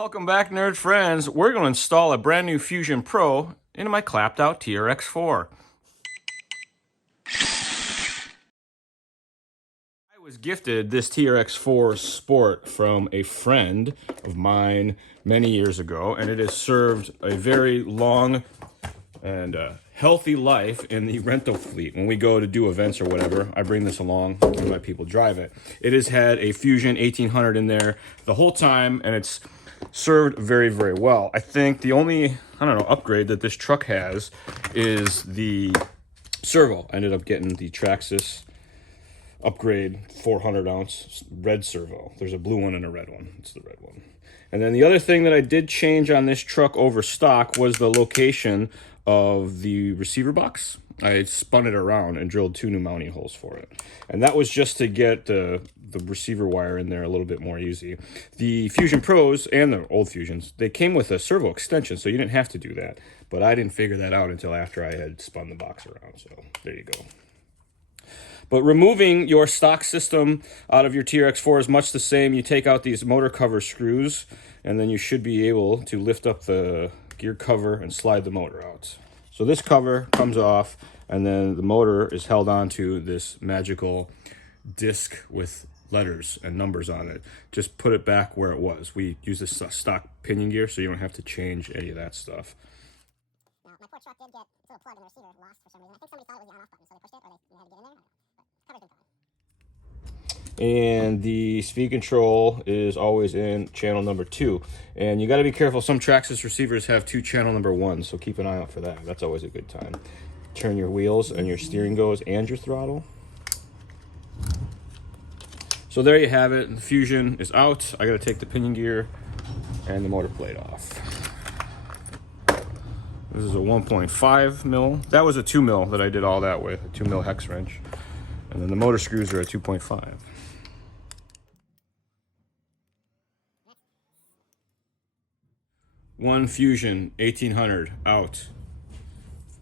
Welcome back, nerd friends. We're going to install a brand new Fusion Pro into my clapped out TRX4. I was gifted this TRX4 Sport from a friend of mine many years ago, and it has served a very long and healthy life in the rental fleet. When we go to do events or whatever, I bring this along and let people drive it. It has had a Fusion 1800 in there the whole time, and it's served very, very well. I think the only, upgrade that this truck has is the servo. I ended up getting the Traxxas upgrade 400 ounce red servo. There's a blue one and a red one. It's the red one. And then the other thing that I did change on this truck over stock was the location of the receiver box. I spun it around and drilled 2 new mounting holes for it. And that was just to get the receiver wire in there a little bit more easy. The Fusion Pros and the old Fusions, they came with a servo extension, so you didn't have to do that. But I didn't figure that out until after I had spun the box around, so there you go. But removing your stock system out of your TRX4 is much the same. You take out these motor cover screws, and then you should be able to lift up the gear cover and slide the motor out. So this cover comes off, and then the motor is held onto this magical disc with letters and numbers on it. Just put it back where it was. We use this stock pinion gear, so you don't have to change any of that stuff. Now, my poor truck did get a little plug in the receiver lost for some reason. I think somebody thought it was the on-off button, so they pushed it, or they had to get in there. But cover's been fine. And the speed control is always in channel number 2. And you got to be careful. Some Traxxas receivers have 2 channel number 1, so keep an eye out for that. That's always a good time. Turn your wheels and your steering goes and your throttle. So there you have it. The Fusion is out. I got to take the pinion gear and the motor plate off. This is a 1.5 mil. That was a 2 mil that I did all that with, a 2 mil hex wrench. And then the motor screws are a 2.5. One Fusion 1800 out.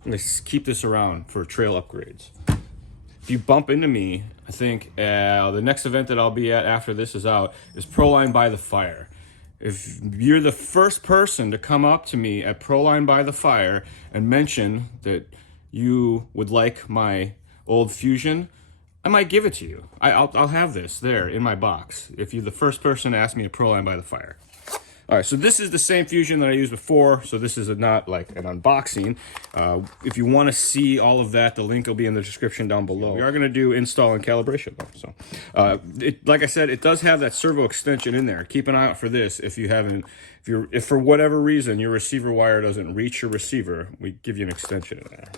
Let's keep this around for trail upgrades. If you bump into me, I think the next event that I'll be at after this is out is Proline by the Fire. If you're the first person to come up to me at Proline by the Fire and mention that you would like my old Fusion, I might give it to you. I'll have this there in my box if you're the first person to ask me to Proline by the Fire. All right, so this is the same Fusion that I used before, so this is not like an unboxing. If you want to see all of that, the link will be in the description down below. We are going to do install and calibration though. So, like I said, it does have that servo extension in there. Keep an eye out for this if you haven't. If for whatever reason your receiver wire doesn't reach your receiver, we give you an extension in there.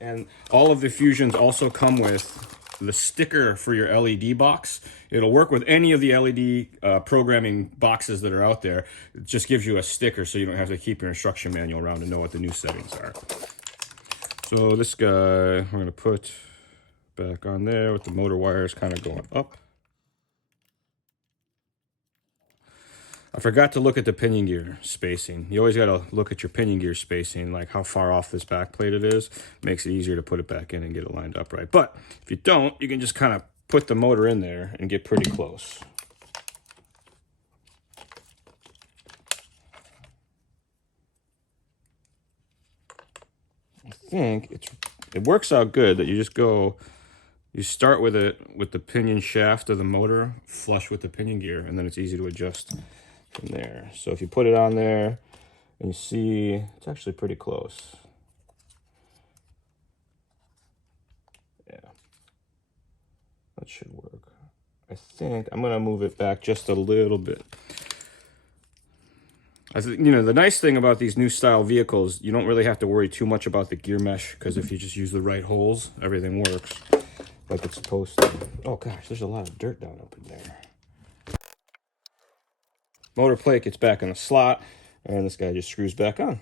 And all of the Fusions also come with the sticker for your LED box. It'll work with any of the LED programming boxes that are out there. It just gives you a sticker so you don't have to keep your instruction manual around to know what the new settings are. So this guy, we're gonna put back on there with the motor wires kind of going up. I forgot to look at the pinion gear spacing. You always got to look at your pinion gear spacing, like how far off this back plate it is. Makes it easier to put it back in and get it lined up right. But if you don't, you can just kind of put the motor in there and get pretty close. I think it works out good that you just go, you start with it with the pinion shaft of the motor flush with the pinion gear, and then it's easy to adjust from there. So if you put it on there and you see it's actually pretty close. Yeah, that should work. I think I'm gonna move it back just a little bit. I think, the nice thing about these new style vehicles, you don't really have to worry too much about the gear mesh, because if you just use the right holes, everything works like it's supposed to. Oh gosh, there's a lot of dirt down up in there. Motor plate gets back in the slot, and this guy just screws back on.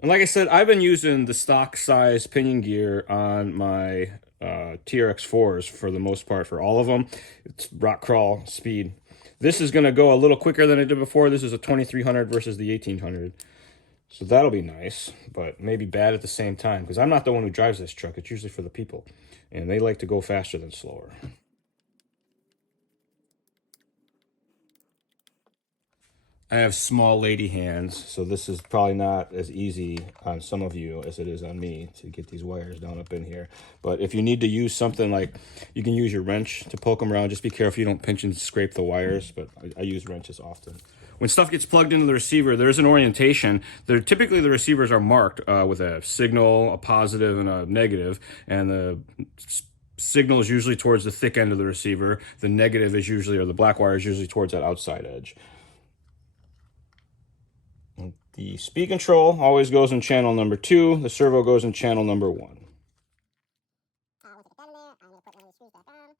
And like I said, I've been using the stock size pinion gear on my TRX4s for the most part, for all of them. It's rock crawl speed. This is going to go a little quicker than it did before. This is a 2300 versus the 1800. So that'll be nice, but maybe bad at the same time, because I'm not the one who drives this truck. It's usually for the people, and they like to go faster than slower. I have small lady hands, so this is probably not as easy on some of you as it is on me to get these wires down up in here. But if you need to use something like, you can use your wrench to poke them around. Just be careful you don't pinch and scrape the wires, but I use wrenches often. When stuff gets plugged into the receiver, there's an orientation. Typically the receivers are marked with a signal, a positive, and a negative, and the signal is usually towards the thick end of the receiver. The negative is usually, or the black wire is usually towards that outside edge. The speed control always goes in channel number 2. The servo goes in channel number 1. Once I get that in there, I'm going to put one of these screws back on.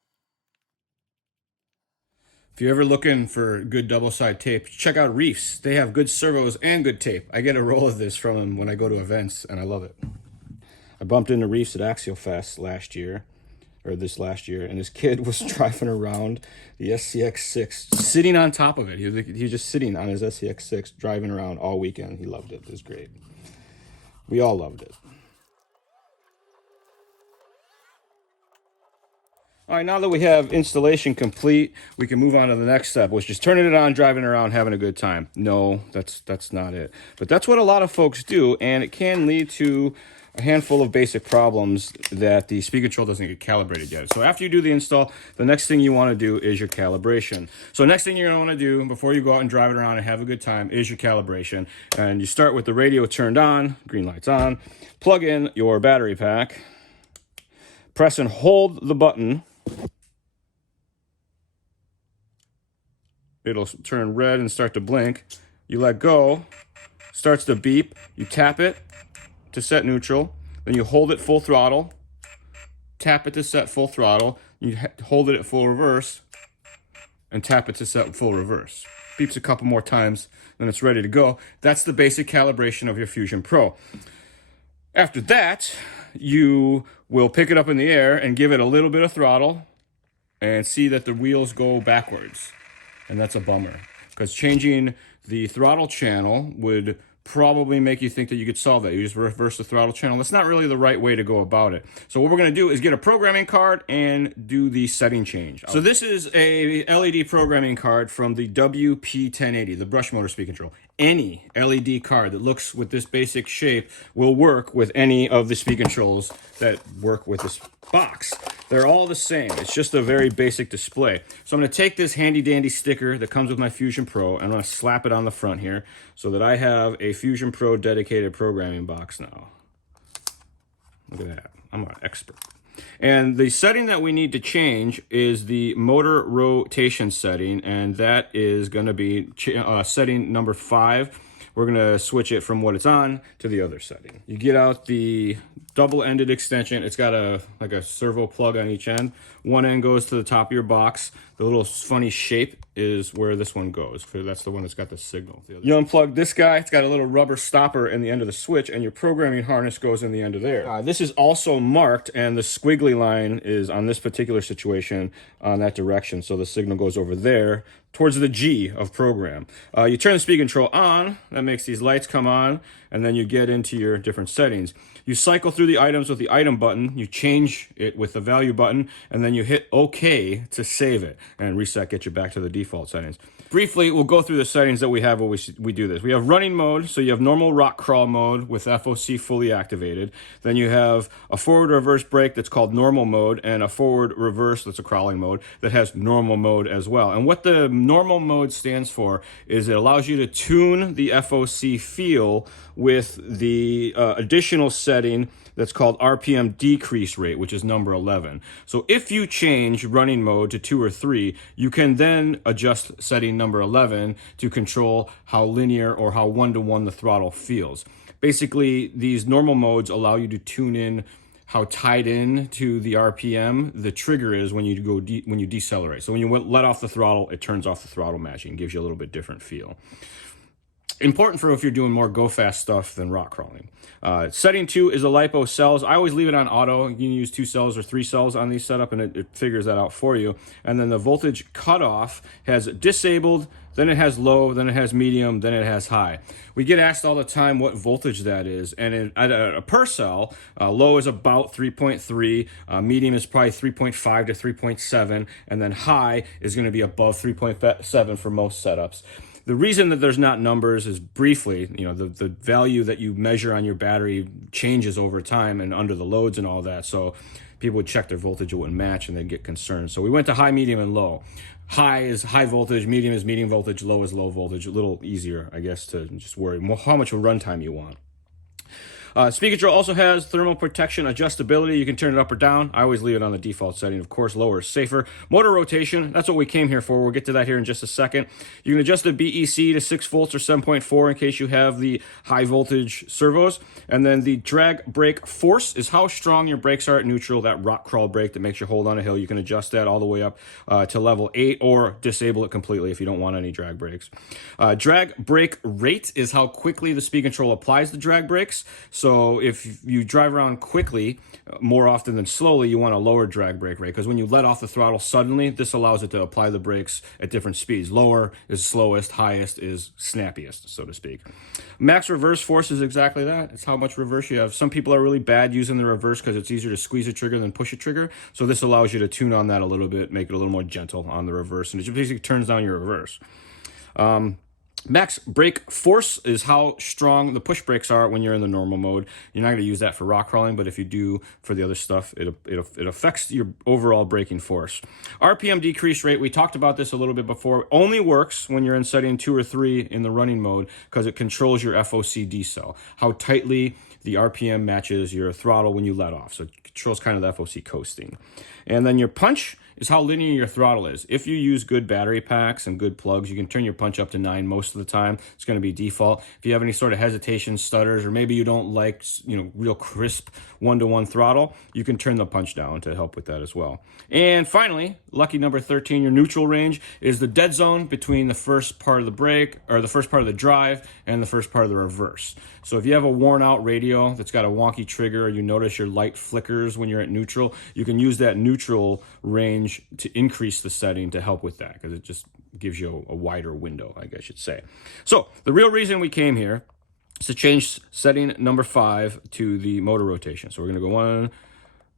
If you're ever looking for good double-side tape, check out Reefs. They have good servos and good tape. I get a roll of this from them when I go to events, and I love it. I bumped into Reefs at Axial Fest last year, and this kid was driving around the SCX6, sitting on top of it. He was just sitting on his SCX6, driving around all weekend. He loved it. It was great. We all loved it. All right, now that we have installation complete, we can move on to the next step, which is turning it on, driving around, having a good time. No, that's not it. But that's what a lot of folks do, and it can lead to a handful of basic problems that the speed control doesn't get calibrated yet. So after you do the install, the next thing you want to do is your calibration. So next thing you're going to want to do before you go out and drive it around and have a good time is your calibration. And you start with the radio turned on, green light's on, plug in your battery pack, press and hold the button. It'll turn red and start to blink. You let go, starts to beep, you tap it to set neutral, then you hold it full throttle, tap it to set full throttle, you hold it at full reverse, and tap it to set full reverse. Beeps a couple more times, then it's ready to go. That's the basic calibration of your Fusion Pro. After that, you will pick it up in the air and give it a little bit of throttle and see that the wheels go backwards. And that's a bummer, because changing the throttle channel would probably make you think that you could solve that. You just reverse the throttle channel. That's not really the right way to go about it. So what we're going to do is get a programming card and do the setting change. So this is a LED programming card from the WP1080, the brush motor speed control. Any LED card that looks with this basic shape will work with any of the speed controls that work with this box. They're all the same. It's just a very basic display. So I'm going to take this handy dandy sticker that comes with my Fusion Pro and I'm going to slap it on the front here so that I have a Fusion Pro dedicated programming box now. Look at that. I'm an expert. And the setting that we need to change is the motor rotation setting, and that is going to be setting number 5. We're going to switch it from what it's on to the other setting. You get out the double-ended extension. It's got like a servo plug on each end. One end goes to the top of your box. The little funny shape is where this one goes. That's the one that's got the signal. You unplug this guy. It's got a little rubber stopper in the end of the switch, and your programming harness goes in the end of there. This is also marked, and the squiggly line is on this particular situation on that direction. So the signal goes over there towards the G of program. You turn the speed control on. That makes these lights come on, and then you get into your different settings. You cycle through the items with the item button, you change it with the value button, and then you hit OK to save it, and reset gets you back to the default settings. Briefly, we'll go through the settings that we have when we do this. We have running mode, so you have normal rock crawl mode with FOC fully activated. Then you have a forward reverse brake that's called normal mode, and a forward reverse that's a crawling mode that has normal mode as well. And what the normal mode stands for is it allows you to tune the FOC feel with the additional setting that's called RPM decrease rate, which is number 11. So if you change running mode to 2 or 3, you can then adjust setting number 11 to control how linear or how one-to-one the throttle feels. Basically, these normal modes allow you to tune in how tied in to the RPM the trigger is when you when you decelerate. So when you let off the throttle, it turns off the throttle matching, gives you a little bit different feel. Important for if you're doing more go-fast stuff than rock crawling. Setting 2 is a LiPo cells. I always leave it on auto. You can use 2 cells or 3 cells on these setup, and it figures that out for you. And then the voltage cutoff has disabled, then it has low, then it has medium, then it has high. We get asked all the time what voltage that is, and at a per cell, low is about 3.3, medium is probably 3.5 to 3.7, and then high is going to be above 3.7 for most setups. The reason that there's not numbers is briefly, you know, the value that you measure on your battery changes over time and under the loads and all that. So people would check their voltage, it wouldn't match, and they'd get concerned. So we went to high, medium, and low. High is high voltage, medium is medium voltage, low is low voltage. A little easier, I guess, to just worry how much runtime you want. Speed control also has thermal protection adjustability. You can turn it up or down. I always leave it on the default setting. Of course, lower is safer. Motor rotation, that's what we came here for. We'll get to that here in just a second. You can adjust the BEC to 6 volts or 7.4 in case you have the high voltage servos. And then the drag brake force is how strong your brakes are at neutral, that rock crawl brake that makes you hold on a hill. You can adjust that all the way up to level 8 or disable it completely if you don't want any drag brakes. Drag brake rate is how quickly the speed control applies the drag brakes. So if you drive around quickly, more often than slowly, you want a lower drag brake rate, because when you let off the throttle suddenly, this allows it to apply the brakes at different speeds. Lower is slowest, highest is snappiest, so to speak. Max reverse force is exactly that. It's how much reverse you have. Some people are really bad using the reverse because it's easier to squeeze a trigger than push a trigger. So this allows you to tune on that a little bit, make it a little more gentle on the reverse, and it just basically turns down your reverse. Max brake force is how strong the push brakes are when you're in the normal mode. You're not going to use that for rock crawling, but if you do for the other stuff, it affects your overall braking force. RPM decrease rate, we talked about this a little bit before, only works when you're in setting 2 or 3 in the running mode because it controls your FOC decel, how tightly the RPM matches your throttle when you let off. So it controls kind of the FOC coasting. And then your punch is how linear your throttle is. If you use good battery packs and good plugs, you can turn your punch up to 9 most of the time. It's going to be default. If you have any sort of hesitation, stutters, or maybe you don't like, you know, real crisp 1-to-1 throttle, you can turn the punch down to help with that as well. And finally, lucky number 13, your neutral range is the dead zone between the first part of the brake, or the first part of the drive, and the first part of the reverse. So if you have a worn out radio that's got a wonky trigger, or you notice your light flickers when you're at neutral, you can use that neutral range to increase the setting to help with that, because it just gives you a wider window, I guess you'd say. So the real reason we came here is to change setting number 5 to the motor rotation. So we're going to go 1,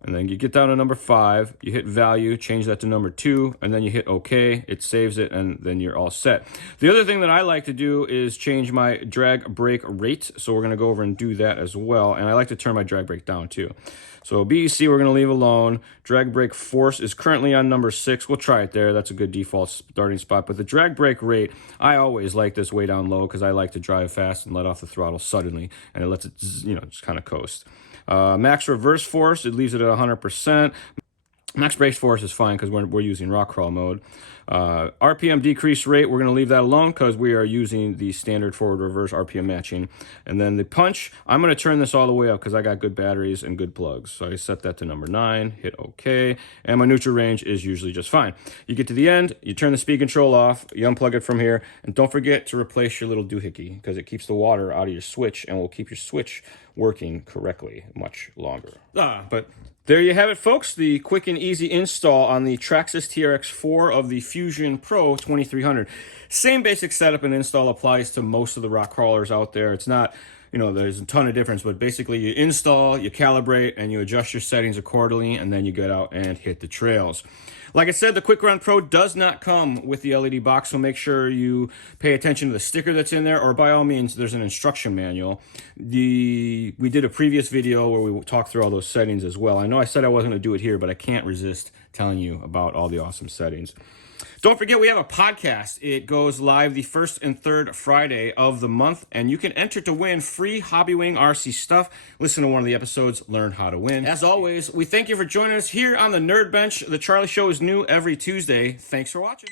and then you get down to number 5, you hit value, change that to number 2, and then you hit OK, it saves it, and then you're all set. The other thing that I like to do is change my drag brake rate, so we're going to go over and do that as well, and I like to turn my drag brake down too. So BEC we're going to leave alone. Drag brake force is currently on number 6. We'll try it there. That's a good default starting spot. But the drag brake rate, I always like this way down low because I like to drive fast and let off the throttle suddenly, and it lets it, you know, just kind of coast. Max reverse force, it leaves it at 100%. Max brake force is fine because we're using rock crawl mode. RPM decrease rate, we're going to leave that alone because we are using the standard forward reverse RPM matching. And then the punch, I'm going to turn this all the way up because I got good batteries and good plugs. So I set that to number 9, hit OK, and my neutral range is usually just fine. You get to the end, you turn the speed control off, you unplug it from here, and don't forget to replace your little doohickey because it keeps the water out of your switch and will keep your switch working correctly much longer. But there you have it, folks. The quick and easy install on the Traxxas TRX4 of the Fusion Pro 2300. Same basic setup and install applies to most of the rock crawlers out there. It's not, you know, there's a ton of difference, but basically you install, you calibrate, and you adjust your settings accordingly, and then you get out and hit the trails. Like I said, the QuicRun Pro does not come with the LED box, so make sure you pay attention to the sticker that's in there, or by all means, there's an instruction manual. We did a previous video where we talked through all those settings as well. I know I said I wasn't going to do it here, but I can't resist telling you about all the awesome settings. Don't forget, we have a podcast. It goes live the 1st and 3rd Friday of the month, and you can enter to win free HOBBYWING RC stuff. Listen to one of the episodes, learn how to win. As always, we thank you for joining us here on the Nerd Bench. The Charlie Show is new every Tuesday. Thanks for watching.